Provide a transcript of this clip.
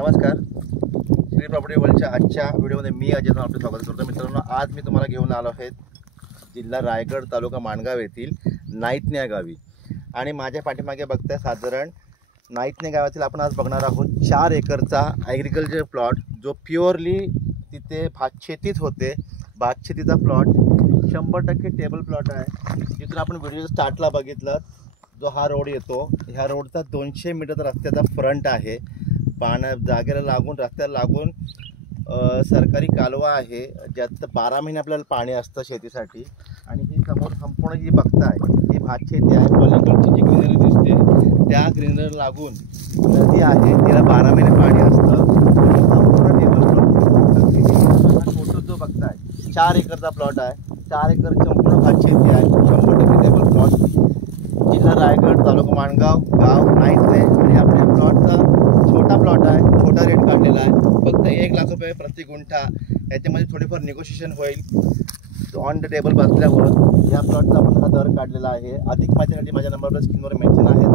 नमस्कार. श्री प्रॉपर्टी वर्ल्डच्या आजच्या व्हिडिओमध्ये मी अजय आपलं स्वागत करतो. मित्रांनो, आज मी तुम्हाला घेऊन आलो आहे जिल्हा रायगड, तालुका माणगाव येथील नाईतने गावी. आणि माझ्या पाठीमागे बघताय साधारण नाईतने गावातील आपण आज बघणार आहोत 4 एकरचा ॲग्रिकल्चर प्लॉट, जो प्युअरली तिथे भातशेतीच होते. भातशेतीचा प्लॉट 100% टेबल प्लॉट आहे. जिथून आपण व्हिडिओ स्टार्टला बघितलं जो हा रोड येतो, ह्या रोडचा 200 मीटर रस्त्याचा फ्रंट आहे. जागेला लागून, रस्त्याला लागून सरकारी कालवा आहे, ज्यात 12 महिने आपल्याला पाणी असतं शेतीसाठी. आणि ही समोर संपूर्ण जी बघताय ही भातशेती आहे. पलीकडची जी ग्रीनरी दिसते त्या ग्रीनरी लागून नदी आहे, तिला 12 महिने पाणी असतं. संपूर्ण टेबल प्लॉट फोटो जो बघताय 4 एकरचा प्लॉट आहे. 4 एकर संपूर्ण भातशेती आहे. 100% टेबल प्लॉट, जिल्हा रायगड, तालुका माणगाव, गाव नाईतने. आणि आपल्या प्लॉटचा छोटा प्लॉट आहे, छोटा रेट काढलेला आहे, फक्त 1 लाख रुपये प्रति गुंठा. याच्यामध्ये थोडेफार निगोशिएशन होईल ऑन द टेबल बसल्यावर. या प्लॉटचा आपण हा दर काढलेला आहे. अधिक माहितीसाठी माझ्या नंबरवर स्क्रीनवर मेन्शन आहे.